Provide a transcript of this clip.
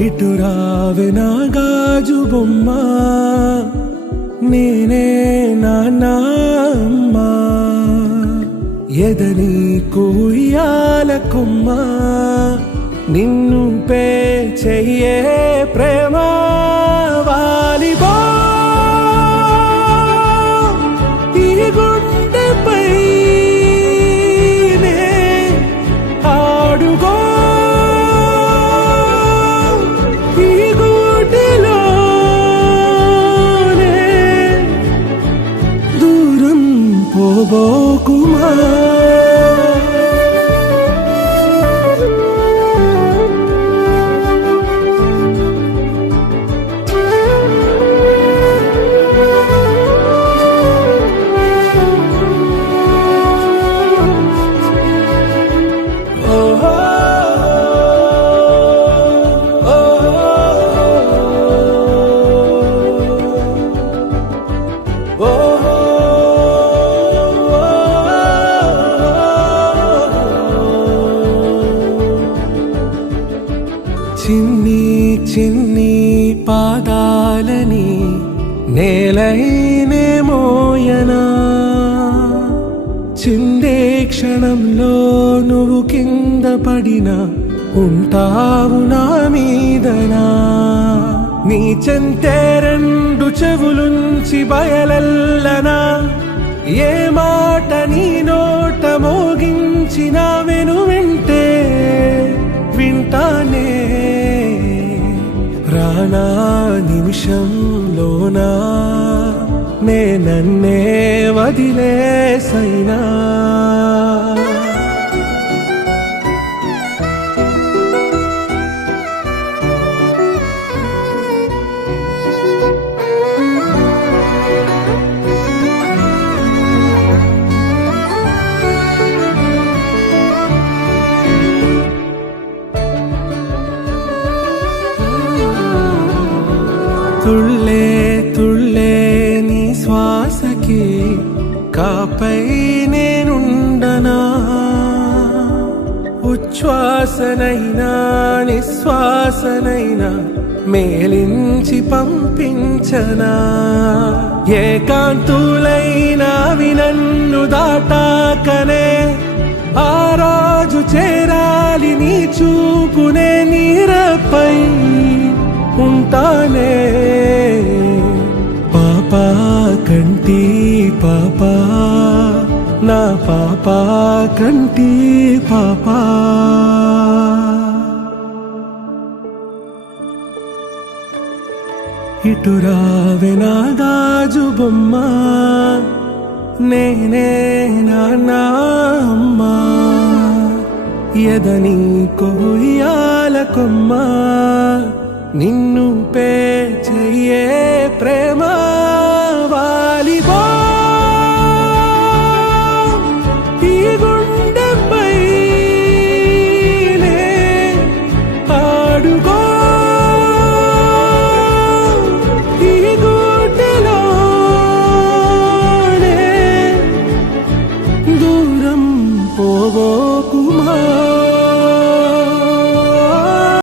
ఇటు రావే నా గాజు బొమ్మ, నేనే నాన్న అమ్మ. ఎదని కుయ్యాల కొమ్మ, నిన్ను పే చెయ్యే ప్రేమ వాలిబా. ఈ గుండెపై నే ఆడుగో, ఈ గుడిలోనే దూరం పోబోకుమా. చిన్ని చిన్ని పాదాలని నేలైనే మోయనా, చిందే క్షణంలో నువ్వు కింద పడినా ఉంటావు నా మీదనా. నీ చెంతే రెండు చెవులుంచి బయలల్లనా, ఏ మాట నీ నోట మోగించిన వెను వింటే వింటానే. రానా నిమిషంలోనా నే నన్నే వదిలేసైనా. తుళ్ళే తుళ్ళే నీ శ్వాసకి కాపై నేనుండనా, ఉచ్ఛ్వాసనైనా నిశ్వాసనైనా మేలించి పంపించనా. ఏకాంతులైనవి నన్ను దాటాకనే ఆ రోజు చేరాలి నీ చూపునే నీరపై ఉంటానే. పాపా కంటి పాపా, నా పాపా కంటి పాపా. ఇటు రావే నా గాజు బొమ్మ, నేనే నాన్న అమ్మ. ఎదని కొయ్యాల కొమ్మ, నిన్ను పే చెయ్యే ప్రేమ